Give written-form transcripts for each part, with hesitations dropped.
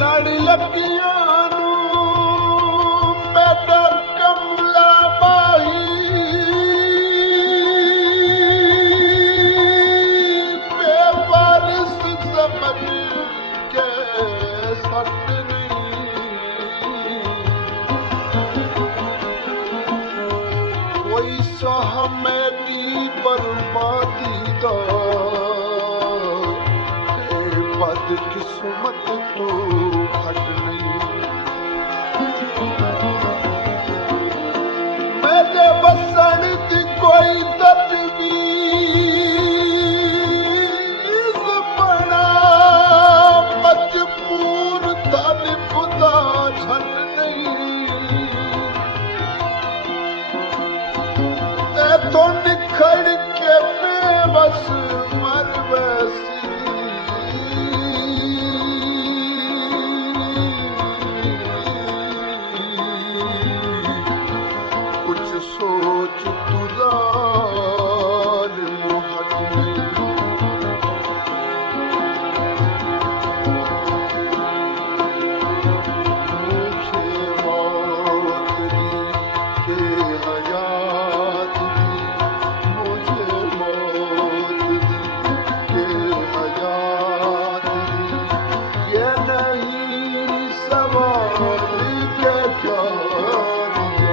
लड़ लगियां नूं पैदा कमला बाही बेवारिस समझ के सटनी कोई सहमेदी बर्बादी दा बदकिस्मत तो घट नहीं मेरे बसन की कोई तजवीज़ बना मजबूर तालिब दा छन नहीं ते तो निखड़ के बेबस मर वैसी सोच तुझा हट मुझे मौत दी के हयात दी मुझे मौत दी के हयात दी ये नहीं सवाल के क्या के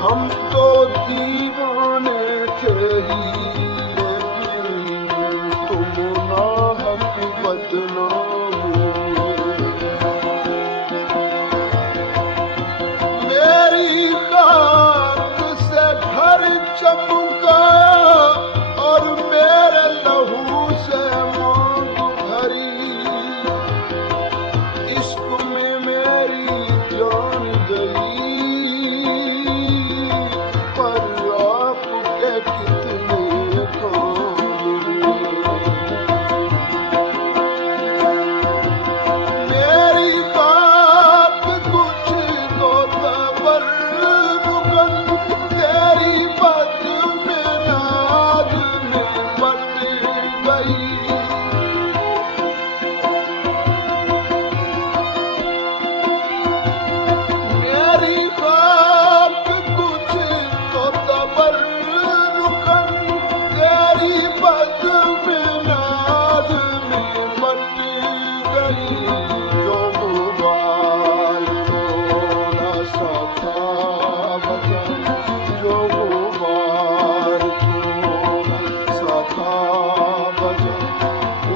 हम तो दीवाने थे ही, लेकिन तुम नाहक बदनाम हुए। मेरी खाक से घर चमका और मेरे लहू से मांग भरी। इश्क में मेरी जान गई, पर आपके कितने काम हुए। मेरी खाक कुछ तो तबर्रुकन तेरी बद में नाज में बट गई। मेरी खाक कुछ तो तबर्रुकन तेरी बद में नाज में बट गई। जो गुबार थोड़ा सा था बचा, जो गुबार थोड़ा सा था बचा,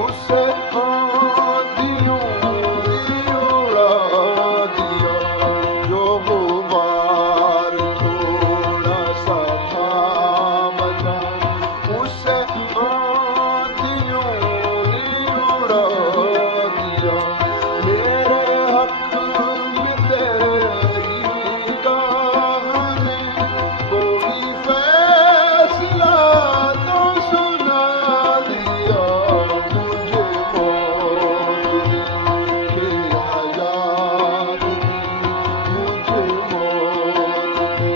उसे आंधियों ने उड़ा दिया। जो गुबार थोड़ा सा था बचा, उसे आंधियों ने उड़ा दिया। मेरे हक में तेरी निगाह ने कोई फैसला तो सुना दिया। मुझे मौत दी कि हयात दी, मुझे मौत दी।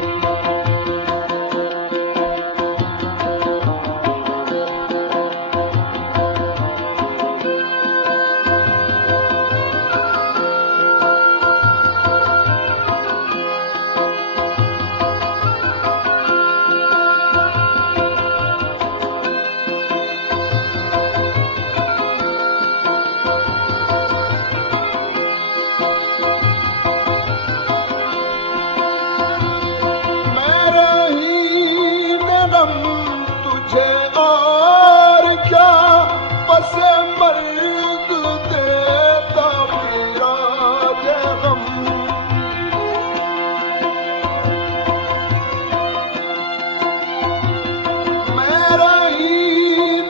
मेरा ही नगम तुझे और क्या, बस मर्द देता पीरा दे गम। मेरा ही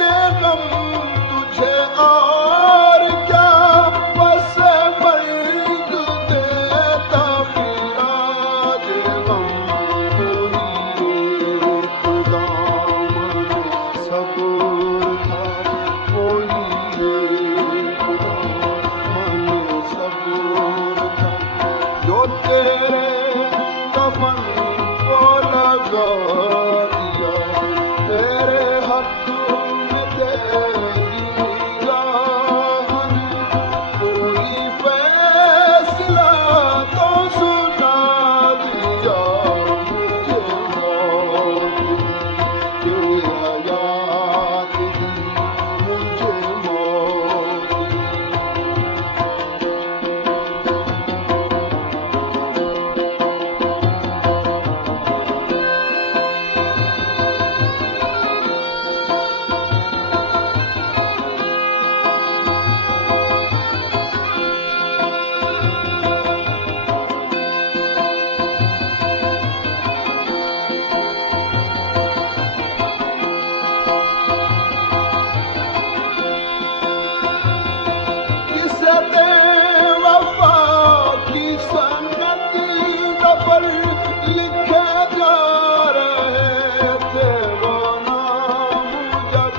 नगम तुझे और क्या, बस मर्द देता पीरा दे गम। खुदा मानो सबूर था, कोई खुदा मानो सबूर था, जो तेरे कफन को लगा दिया। तेरे हक में तेरी निगाह ने कोई फैसला तो सुना दिया। मुझे मौत दी कि हयात दी, मुझे मौत किसे दे वफा की सनत पर लिखे जा रहे थे वो नाम जब।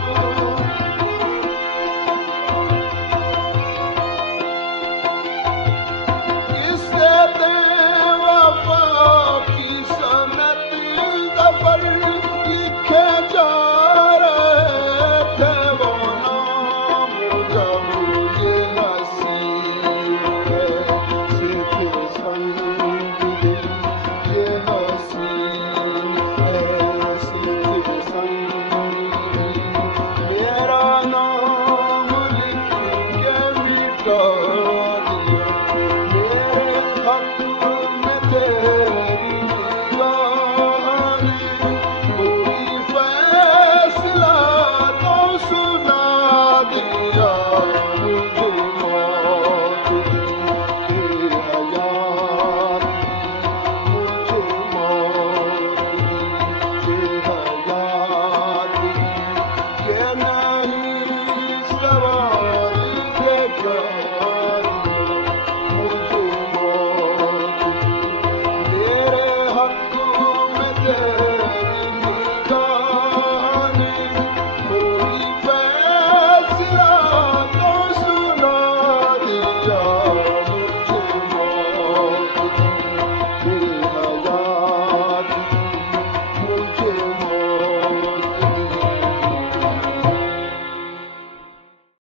किसे दे वफा की सनत पर लिखे जा रहे थे वो नाम जब। ये हसीन है सिख संग